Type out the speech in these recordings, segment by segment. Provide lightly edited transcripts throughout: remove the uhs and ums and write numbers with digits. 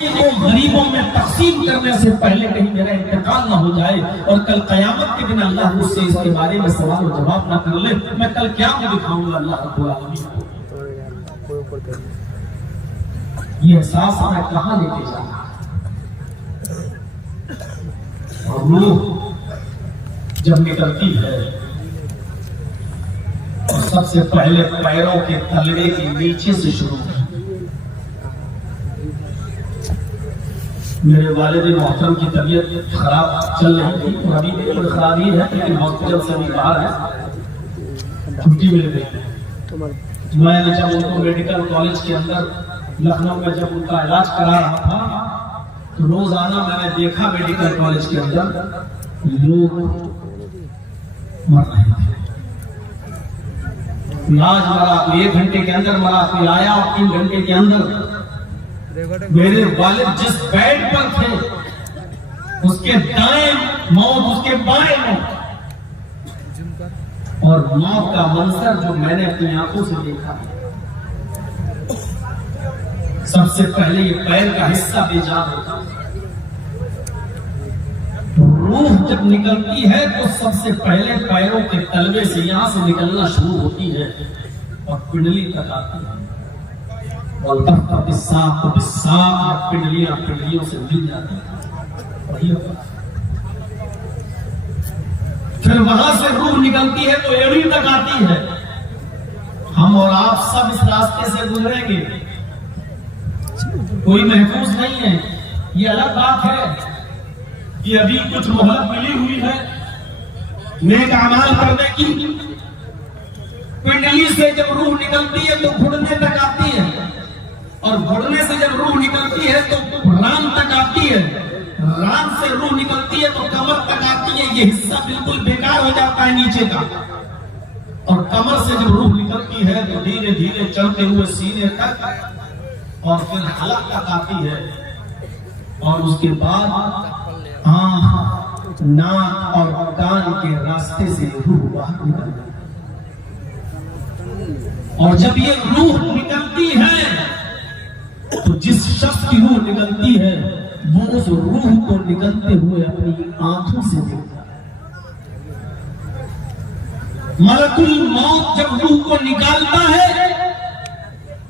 کو غریبوں میں تقسیم کرنے سے پہلے کہیں میرا انتقال نہ ہو جائے اور کل قیامت کے دن اللہ مجھ سے اس کے بارے میں سوال و جواب نہ کر لے، میں کل کیا دکھاؤں گا اللہ رب العالمین کو۔ یہ احساس میں کہاں لے کے جانا، اور روح جب نکلتی ہے اور سب سے پہلے پیروں کے تلوے کے نیچے سے شروع ہے۔ میرے والد محترم کی طبیعت خراب چل رہی تھی اور ابھی بھی خراب ہی ہے، لیکن ہاسپٹل سے بھی باہر ہے، چھٹی مل گئی۔ میں نے جب ان کو میڈیکل کالج کے اندر لکھنؤ میں جب ان کا علاج کرا رہا تھا تو روزانہ میں نے دیکھا میڈیکل کالج کے اندر لوگ مر رہے تھے۔ علاج مرا 1 گھنٹے کے اندر مرا، پھر آیا 3 گھنٹے کے اندر۔ میرے والد جس بیڈ پر تھے اس کے دائیں موت، اس کے بائیں موت، اور موت کا منظر جو میں نے اپنی آنکھوں سے دیکھا، سب سے پہلے یہ پیر کا حصہ بے جان ہوتا ہے۔ روح جب نکلتی ہے تو سب سے پہلے پیروں کے تلوے سے یہاں سے نکلنا شروع ہوتی ہے اور پنڈلی تک آتی ہے، اور پنڈلیوں سے مل جاتی ہے۔ پھر وہاں سے روح نکلتی ہے تو ایڑی تک آتی ہے۔ ہم اور آپ سب اس راستے سے گزریں گے، کوئی محفوظ نہیں ہے، یہ الگ بات ہے کہ ابھی کچھ مہلت ملی ہوئی ہے نیک اعمال کرنے کی۔ پنڈلی سے جب روح نکلتی ہے تو گھٹنے تک آتی ہے، اور گھٹنے سے جب روح نکلتی ہے تو ران تک آتی ہے، ران سے روح نکلتی ہے تو کمر تک آتی ہے۔ یہ حصہ بالکل بیکار ہو جاتا ہے نیچے کا، اور کمر سے جب روح نکلتی ہے تو دھیرے دھیرے چلتے ہوئے سینے تک اور پھر حلق تک آتی ہے، اور اس کے بعد آنکھ، ناک اور کان کے راستے سے روح باہر نکلتی ہے۔ اور جب یہ روح نکلتی ہے تو جس شخص کی روح نکلتی ہے وہ اس روح کو نکلتے ہوئے اپنی آنکھوں سے دیکھتا ہے۔ ملک الموت جب روح کو نکالتا ہے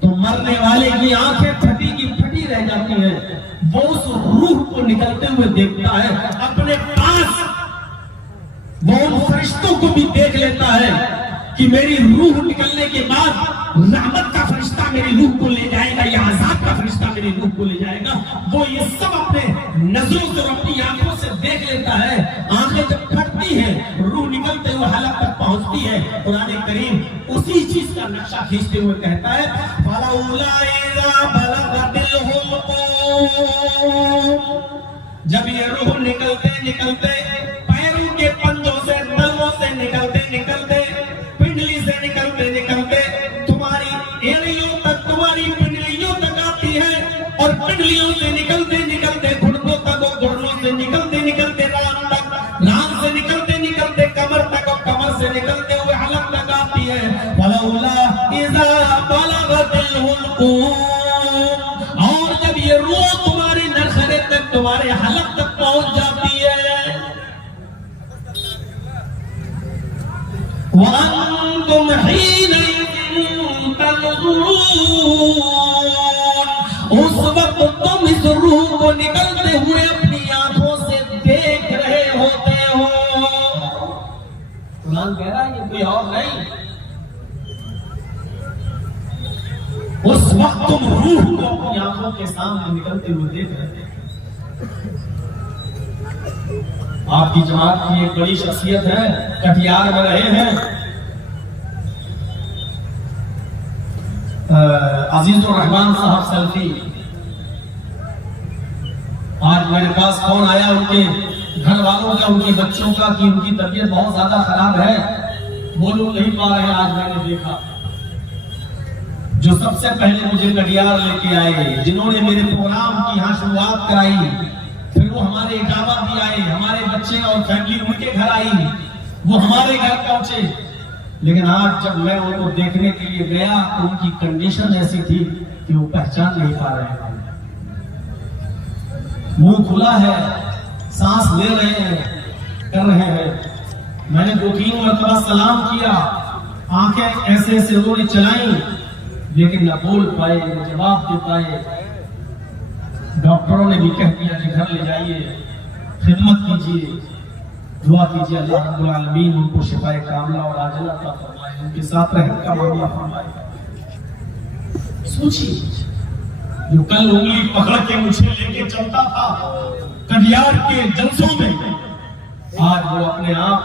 تو مرنے والے کی آنکھیں پھٹی کی پھٹی رہ جاتی ہیں، وہ اس روح کو نکلتے ہوئے دیکھتا ہے اپنے پاس۔ وہ ان فرشتوں کو بھی دیکھ لیتا ہے کہ میری روح نکلنے کے بعد رحمت کا فرشتہ میری روح کو لے جائے گا یا عذاب کا فرشتہ میری روح کو لے جائے گا۔ وہ یہ سب اپنے نظروں سے اور اپنی آنکھوں سے دیکھ لیتا ہے۔ آنکھیں جب پھٹتی ہیں، روح نکلتے ہوئے حلق تک پہنچتی ہے۔ قرآن کریم اسی چیز کا نقشہ کھینچتے ہوئے کہتا ہے فَلَوْلَا إِذَا بَلَغَتِ الْحُلْقُومَ، جب یہ روح نکلتے پیروں کے پنجوں سے، تلووں سے نکلتے پنڈلی سے نکلتے تمہاری ایڑیوں تک، تمہاری پنڈلیوں تک آتی ہے، اور پنڈلیوں سے نکلتے گھٹنوں تک، اور گھٹنوں سے نکلتے ران تک، ران سے نکلتے کمر تک، اور کمر سے نکلتے ہوئے حلق تک آتی ہے۔ فَلَوْلَا إِذَا بَلَغَتِ الْحُلْقُومَ، اور جب یہ روح تمہارے نرخرے تک، تمہارے حلق تک پہنچ جاتی ہے، وَأَنْتُمْ حِينَئِذٍ تَنْظُرُونَ، اس وقت تم اس روح کو نکلتے ہوئے اپنی آنکھوں سے دیکھ رہے ہوتے ہو۔ قرآن کہہ رہا ہے یہ کوئی اور نہیں، اس وقت تم روح کو اپنی آنکھوں کے سامنے نکلتے ہوئے دیکھ رہے تھے۔ آپ کی جماعت کی ایک بڑی شخصیت ہے، کٹیہار میں رہے ہیں، عزیز الرحمان صاحب سلفی۔ آج میرے پاس فون آیا ان کے گھر والوں کا، ان کے بچوں کا، کہ ان کی طبیعت بہت زیادہ خراب ہے، وہ لوگ نہیں پا رہے۔ آج میں نے دیکھا جو سب سے پہلے مجھے کٹیہار لے کے آئے، جنہوں نے میرے پروگرام کی یہاں شروعات کرائی، پھر وہ ہمارے اقامہ بھی آئے، ہمارے بچے اور فیملی ان کے گھر آئی، وہ ہمارے گھر پہنچے، لیکن آج جب میں ان کو دیکھنے کے لیے گیا تو ان کی کنڈیشن ایسی تھی کہ وہ پہچان نہیں پا رہے تھے۔ منہ کھلا ہے، سانس لے رہے ہیں، کر رہے ہیں. میں نے 2-3 مرتبہ سلام کیا، آنکھیں ایسے ایسے انہوں نے چلائیں، لیکن نہ بول پائے نہ جواب دے پائے. ڈاکٹروں نے بھی کہہ دیا کہ گھر لے جائیے، خدمت کیجیے، دعا کیجیے اللہ رب العالمین ان کو شفاء کاملہ اور عاجلہ عطا فرمائے، ان کے ساتھ رحمت کا معاملہ فرمائے. سوچیے، جو کل انگلی پکڑ کے مجھے لے کے چلتا تھا کٹیہار کے جلسوں میں، آج وہ اپنے آپ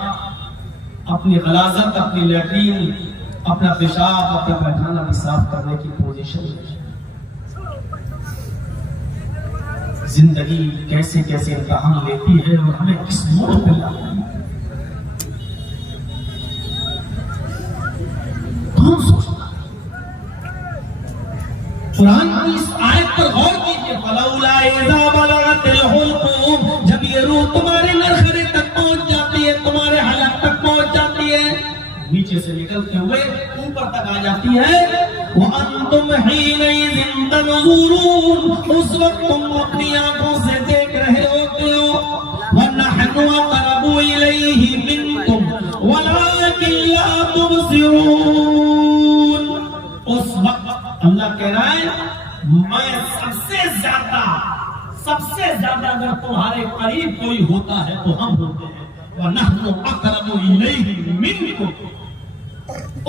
اپنی غلاظت، اپنی لیٹرین، اپنا پیشاب، اپنا پیخانہ بھی صاف کرنے کی پوزیشن میں. زندگی کیسے کیسے امتحان لیتی ہے اور ہمیں کس موڑ پہ لاتی ہے، کون سوچتا؟ قرآن کی اس آیت پر غور کیجئے، فَلَوْلَا إِذَا بَلَغَتِ الْحُلْقُومَ، جب یہ روح تمہارے نرخرے تک پہنچ جاتی ہے، تمہارے حلق تک پہنچ جاتی ہے، نیچے سے نکلتے ہوئے اوپر تک آ جاتی ہے، وَأَنْتُمْ حِينَئِذٍ تَنْظُرُونَ، اس وقت تم اپنی آنکھوں سے دیکھ رہے ہوتے ہو، وَنَحْنُ أَقْرَبُ إِلَيْهِ مِنْكُمْ وَلَكِنْ لَا تُبْصِرُونَ. اس وقت اللہ کہہ رہا ہے میں سب سے زیادہ اگر تمہارے قریب کوئی ہوتا ہے تو ہم ہوتے ہیں. وَنَحْنُ أَقْرَبُ إِلَيْهِ مِنْكُمْ،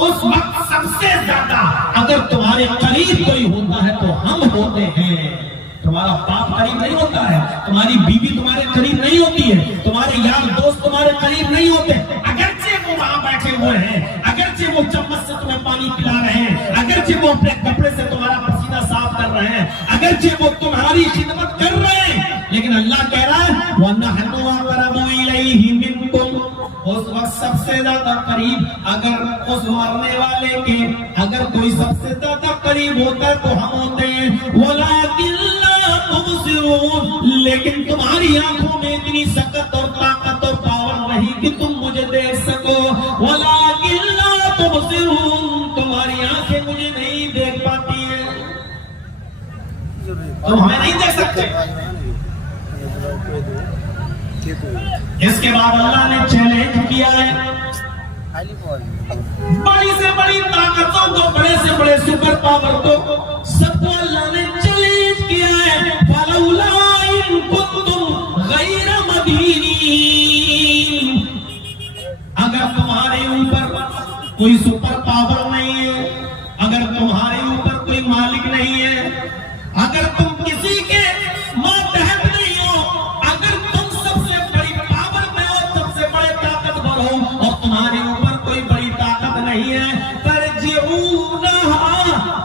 اس وقت سب سے زیادہ اگر تمہارے قریب کوئی ہوتا ہے تو ہم ہوتے ہیں. تمہارا باپ قریب نہیں ہوتا ہے، تمہاری بیوی تمہارے قریب نہیں ہوتی ہے، تمہارے یار دوست تمہارے قریب نہیں ہوتے، اگرچہ وہ وہاں بیٹھے ہوئے ہیں، اگرچہ وہ چمچ سے تمہیں پانی پلا رہے ہیں، اگرچہ وہ اپنے کپڑے سے تمہارا پسینہ صاف کر رہے ہیں، اگرچہ وہ تمہاری خدمت کر رہے ہیں، لیکن اللہ کہہ رہا ہے وَنَحْنُ أَقْرَبُ إِلَيْهِ مِنْكُمْ، اس وقت سب سے زیادہ قریب اگر اس مرنے والے کے اگر کوئی سب سے زیادہ قریب ہوتا ہے تو ہم ہوتے ہیں. وَلَكِنْ لَا تُبْصِرُونَ، لیکن تمہاری آنکھوں میں اتنی سکت اور طاقت اور پاور نہیں کہ تم مجھے دیکھ سکو. وَلَكِنْ لَا تُبْصِرُونَ، تمہاری آنکھیں مجھے نہیں دیکھ پاتی ہیں، تم ہمیں نہیں دیکھ سکتے. اس کے بعد اللہ نے چیلنج کیا ہے بڑی سے بڑی طاقتوں کو، بڑے سے بڑے سپر پاور کو، سب کو اللہ نے چیلنج کیا ہے. فَلَوْلَا إِن كُنتُمْ غَيْرَ مَدِينِينَ، اگر تمہارے اوپر کوئی سپر پاور نہیں ہے، اگر تمہارے اوپر کوئی مالک نہیں ہے، اگر تم کسی کے ماتحت نہیں ہو، اگر تم سب سے بڑی پاور میں ہو، سب سے بڑے طاقتور ہو اور تمہارے اوپر کوئی بڑی طاقت نہیں ہے، ترجعونها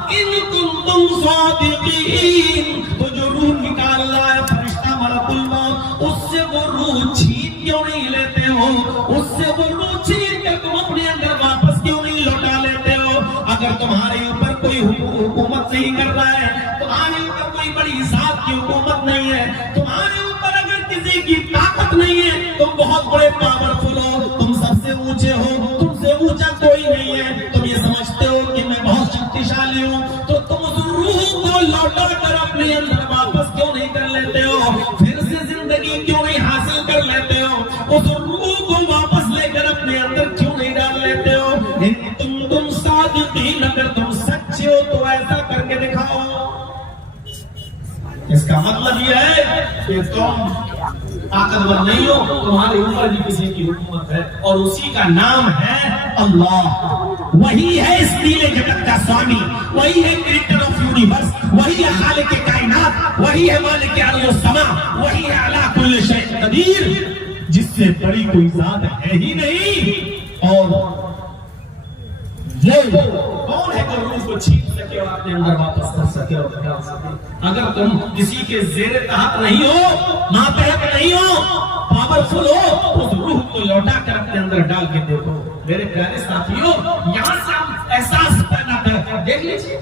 ان کنتم صادقین، تو جو روح نکال رہا ہے فرشتہ ملک الموت، اس سے وہ روح چھین کیوں نہیں لیتے ہو؟ اس سے وہ روح چھین کر تم اپنے اندر واپس کیوں نہیں لوٹا لیتے ہو؟ اگر تمہارے اوپر کوئی حکومت نہیں کر رہا ہے، تمہارے اوپر کوئی بڑی ذات کی حکومت نہیں ہے، تمہارے اوپر اگر کسی کی طاقت نہیں ہے، تم بہت بڑے پاورفل ہو، تم سب سے اونچے ہو، تم سے اونچا کوئی نہیں ہے، تم یہ سمجھتے ہو کہ میں بہت شکتیشالی ہوں، تو تم اس روح کو لوٹا کر اپنے اندر واپس کیوں نہیں کر لیتے ہو؟ پھر سے زندگی کیوں نہیں حاصل کر لیتے ہو؟ اس روح کو واپس لے کر اپنے اندر کیوں نہیں ڈال لیتے ہو؟ تم صادقین، اگر تم سچے ہو تو ایسا کر کے دکھاؤ. اس کا مطلب یہ ہے کہ تم طاقتور نہیں ہو، تمہارے اوپر بھی کسی کی حکومت ہے اور اسی کا نام ہے اللہ. وہی ہے اس نیلے جگت کا سوامی، وہی ہے کریٹر آف یونیورس، وہی ہے خالق کائنات، وہی ہے مالک ارض و سما، وہی ہے علی کل شیء قدیر، جس سے بڑی کوئی ذات ہے ہی نہیں. اور یہ کون ہے جو روح کو چھین سکے اور اپنے اندر واپس کر سکے اور ڈال سکے؟ اگر تم کسی کے زیر تحت نہیں ہو، ماتحت نہیں ہو، پاورفل ہو، اس روح کو لوٹا کر اپنے اندر ڈال کے دیکھو. میرے پیارے ساتھیوں، یہاں سے ہم احساس پیدا کرتے، دیکھ لیجیے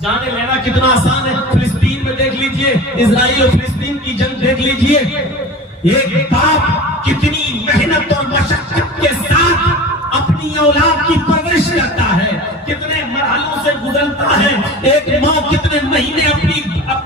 جانے لینا کتنا آسان ہے. فلسطین میں دیکھ لیجیے، اسرائیل اور فلسطین کی جنگ دیکھ لیجیے. ایک باپ کتنی محنت اور مشقت کے ساتھ اپنی اولاد کی پرورش کرتا ہے، کتنے مرحلوں سے گزرتا ہے. ایک ماں کتنے مہینے اپنی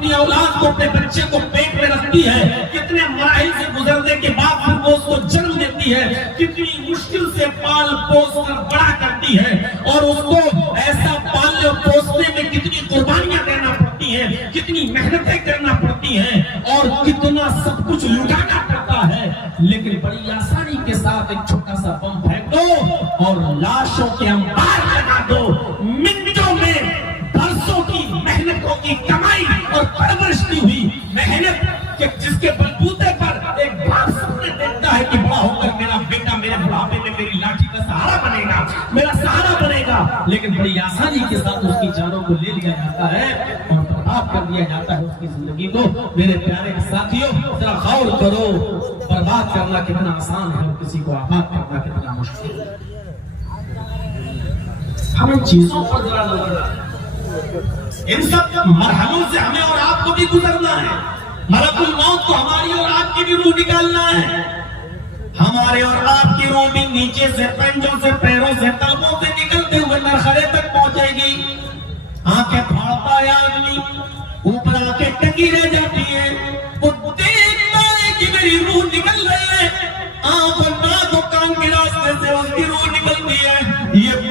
اپنی اولاد کو، اپنے بچے کو پیٹ میں رکھتی ہے، کتنے مراحل سے گزرنے کے بعد پھر وہ اس کو جنم دیتی ہے، کتنی مشکل سے پال پوس کر بڑا کرتی ہے، اور اس کو ایسا پالنے اور پوسنے میں کتنی قربانیاں دینا پڑتی ہیں، کتنی محنتیں کرنا پڑتی ہیں، اور کتنا سب کچھ لٹانا پڑتا ہے، لیکن بڑی آسانی کے ساتھ ایک چھوٹا سا بم پھینک دو اور لاشوں کے انبار لگا دو، منٹوں میں برسوں کی محنتوں کی کمائی اور پرورش کی ہوئی محنت کہ جس کے بلبوتے پر ایک باپ سپنے دیکھتا ہے کہ بڑا ہو کر میرا بیٹا میرے بڑھاپے میں میری لاٹھی کا سہارا بنے گا، میرا سہارا بنے گا، لیکن بڑی آسانی کے ساتھ اس کی جانوں کو لے لیا جاتا ہے اور برباد کر دیا جاتا ہے اس کی زندگی کو۔ میرے پیارے ساتھیوں، ذرا غور کرو، برباد کرنا کتنا آسان ہے اور کسی کو آباد کرنا کتنا مشکل ہے۔ ہمیں چیزوں پر ذرا نظر ڈالیں، ان سب مرحلوں سے ہمیں اور آپ کو بھی گزرنا ہے۔ ملک الموت کو ہماری اور آپ کی بھی روح نکالنا ہے، ہمارے اور آپ کی روح بھی نیچے سے، پنجوں سے، پیروں سے، تلبوں سے نکلتے ہوئے مرحلے تک پہنچے گی۔ آنکھیں پھاڑتا ہے آدمی، اوپر آنکھیں ٹکی رہ جاتی ہے، وہ دیکھتا ہے کہ میری روح نکل رہی ہے، آنکھ اور ناک اور کان کے راستے سے اس کی روح نکلتی ہے۔ یہ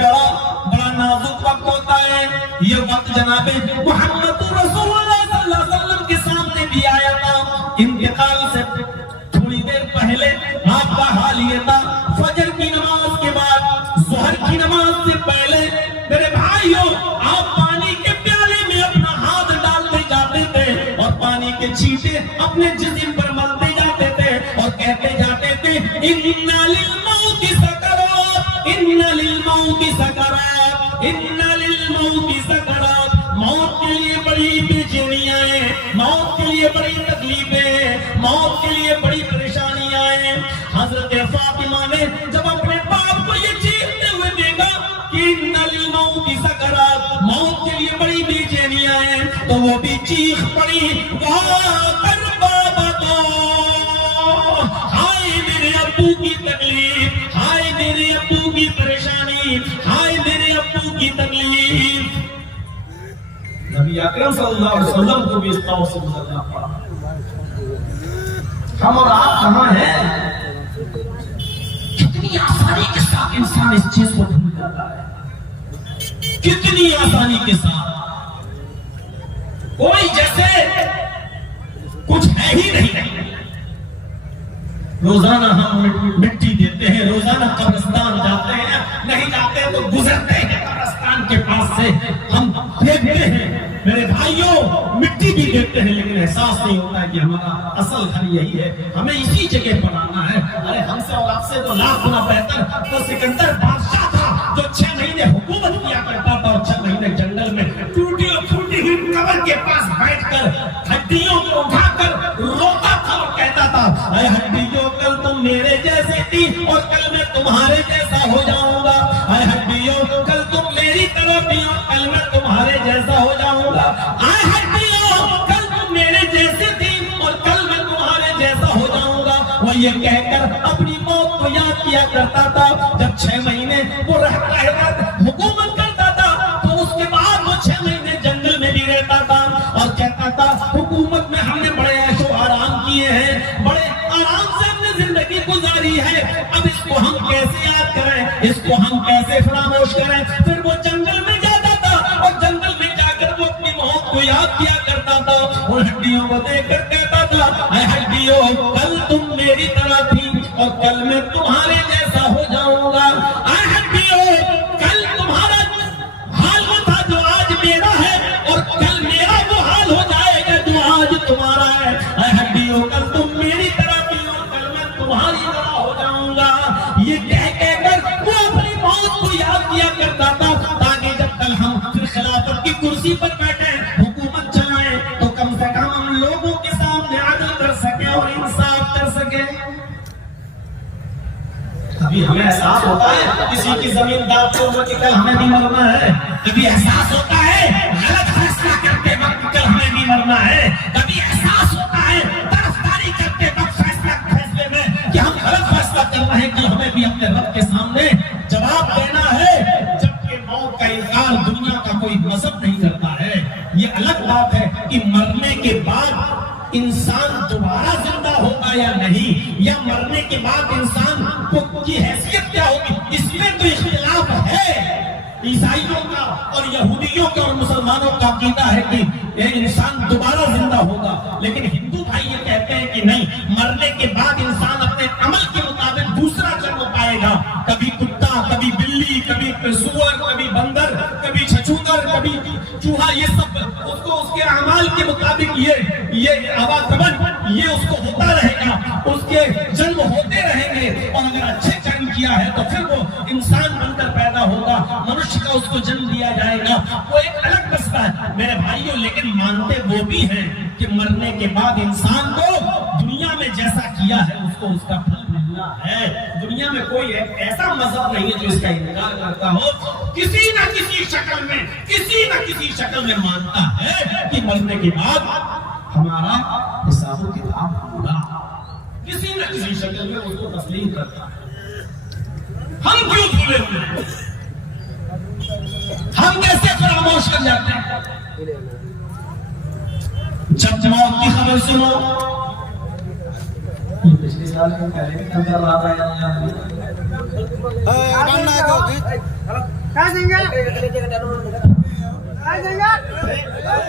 بڑا نازک وقت ہوتا ہے، یہ وقت جناب محمد رسول اللہ صلی اللہ علیہ وسلم کے سامنے بھی آیا تھا۔ انتقال سے تھوڑی دیر پہلے آپ کا حال یہ تھا، فجر کی نماز کے بعد، ظہر کی نماز سے پہلے میرے بھائیوں آپ پانی کے پیالے میں اپنا ہاتھ ڈالتے جاتے تھے اور پانی کے چھینٹے اپنے جسم پر ملتے جاتے تھے اور کہتے جاتے تھے اِنَّ لِلْمَوْتِ سَكَرَاتٍ، اِنَّ لِلْمَوْتِ سَكَرَاتٍ، اِنَّ لِلْمَوْتِ سَكَرَاتٍ۔ موت کے لیے بڑی بے چینیاں ہیں، موت کے لیے بڑی تکلیفیں ہیں، موت کے لیے بڑی پریشانیاں ہیں۔ حضرت فاطمہ نے جب اپنے باپ کو یہ چیختے ہوئے دیکھا کہ اِنَّ لِلْمَوْتِ سَكَرَاتٍ، موت کے لیے بڑی بے چینیاں ہیں، تو وہ بھی چیخ پڑی، وہاں پر بابا تو، ہائے میرے ابو کی تکلیف، ہائے میرے ابو کی پریشانی، ہائے میرے ابو کی تکلیف۔ نبی اکرم صلی اللہ علیہ وسلم کو بھی اس طور سے گزرنا پڑا۔ ہم اور آپ کہاں ہیں؟ کتنی آسانی کے ساتھ انسان اس چیز کو بھول جاتا ہے، کتنی آسانی کے ساتھ، کوئی جیسے کچھ ہے ہی نہیں۔ روزانہ ہم مٹی دیتے ہیں، روزانہ قبرستان جاتے ہیں، نہیں جاتے تو گزرتے ہیں قبرستان کے پاس سے، ہم دیکھتے ہیں میرے بھائیوں مٹی بھی دیتے ہیں، لیکن احساس نہیں ہوتا ہے کہ ہمارا اصل گھر یہی ہے، ہمیں اسی جگہ پر آنا ہے۔ ارے ہم سے اور آپ سے تو لاکھ گنا بہتر تو سکندر بادشاہ تھا جو 6 مہینے حکومت کیا کرتا تھا اور 6 مہینے جنگل میں ٹوٹی اور پھوٹی ہوئی قبر کے پاس بیٹھ کر ہڈیوں کو اٹھا کر روتا تھا اور کہتا تھا اے ہڈیوں کل تم میرے جیسے تھی اور کل میں تمہارے جیسا ہو جاؤں گا، اے ہڈیوں کل تم میری طرح تھی اور کل میں تمہارے جیسا ہو جاؤں گا، اے ہڈیوں کل تم میرے جیسے تھی اور کل میں تمہارے جیسا ہو جاؤں گا۔ وہ یہ کہہ کر اپنی موت کو یاد کیا کرتا تھا۔ جب 6 مہینے وہ حکومت کرتا تھا تو اس کے بعد وہ 6 مہینے جنگل میں بھی رہتا تھا اور کہتا تھا حکومت میں ہم نے بڑے عیش و آرام کیے ہیں، بڑے آرام سے ہم نے زندگی گزاری ہے، اب اس کو ہم کیسے یاد کریں، اس کو ہم کیسے فراموش کریں۔ پھر وہ جنگل میں جاتا تھا اور جنگل میں جا کر وہ اپنی موت کو یاد کیا کرتا تھا اور ہڈیوں کو دیکھ کر کہتا تھا اے ہڈیوں کل تم میری طرح تھی اور کل میں تمہارے جیسا ہو جاؤں گا، اے ہڈیوں کل تمہارا حال وہ تھا جو آج میرا ہے اور کل میرا وہ حال ہو جائے گا جو آج تمہارا ہے، اے ہڈیوں کل تم میری طرح تھی اور کل میں تمہاری طرح ہو جاؤں گا۔ یہ کہہ کر وہ اپنی موت کو یاد کیا کرتا تھا تاکہ جب کل ہم پھر خلافت کی کرسی پر بیٹھے حکومت چلائیں تو کم سے کم ہم لوگوں کے سامنے عدل کر سکے اور انصاف کر سکے۔ کبھی ہمیں احساس ہوتا ہے کسی کی زمین داغتے ہوئے کہ کل ہمیں بھی مرنا ہے، کبھی احساس ہوتا ہے غلط فیصلہ کرتے وقت کل ہمیں بھی مرنا ہے، کبھی احساس ہوتا ہے طرفداری کرتے وقت فیصلے میں کہ ہم غلط فیصلہ کر رہے ہیں، کل ہمیں بھی اپنے رب کے سامنے جواب دینا ہے۔ جبکہ موت کا انکار دنیا کا کوئی مذہب نہیں کرتا ہے، یہ الگ بات ہے کہ مرنے کے بعد انسان دوبارہ زندہ ہوگا یا نہیں، یا مرنے کے بعد انسان کی حیثیت کیا ہوگی، اس میں تو اختلاف ہے۔ عیسائیوں کا اور یہودیوں کا اور مسلمانوں کا عقیدہ ہے کہ یہ انسان دوبارہ زندہ ہوگا، لیکن ہندو بھائی یہ کہتے ہیں کہ نہیں، مرنے کے بعد انسان اپنے عمل کے مطابق دوسرا جنم پائے گا، کبھی کتا، کبھی بلی، کبھی سور، کبھی بندر، کبھی چھچھوندر، کبھی چوہا، یہ سب اس کے اعمال کے مطابق یہ آواگمن یہ اس کو ہوتا رہے گا، اس کے جنم ہوتے رہیں گے، اور اگر اچھے جنم کیا ہے تو پھر وہ انسان بن کر پیدا ہوگا، منشیہ کا اس کو جنم دیا جائے گا، وہ ایک الگ مسئلہ ہے میرے بھائیوں۔ لیکن مانتے وہ بھی ہیں کہ مرنے کے بعد انسان کو دنیا میں جیسا کیا ہے اس کو اس کا پھل ملنا ہے۔ دنیا میں کوئی ایسا مذہب نہیں ہے جو اس کا انکار کرتا ہو، کسی نہ کسی شکل میں مانتا ہے کہ مرنے کے بعد ہمارا حساب و کتاب ہوگا، کسی نہ کسی شکل میں اس کو تسلیم کرتا ہے۔ ہم کیوں بھولے ہوئے ہیں؟ ہم کیسے فراموش کر جاتے ہیں؟ جب موت کی خبر سنو، پچھلے سال میں پہلے بھی خبر لا رہا ہے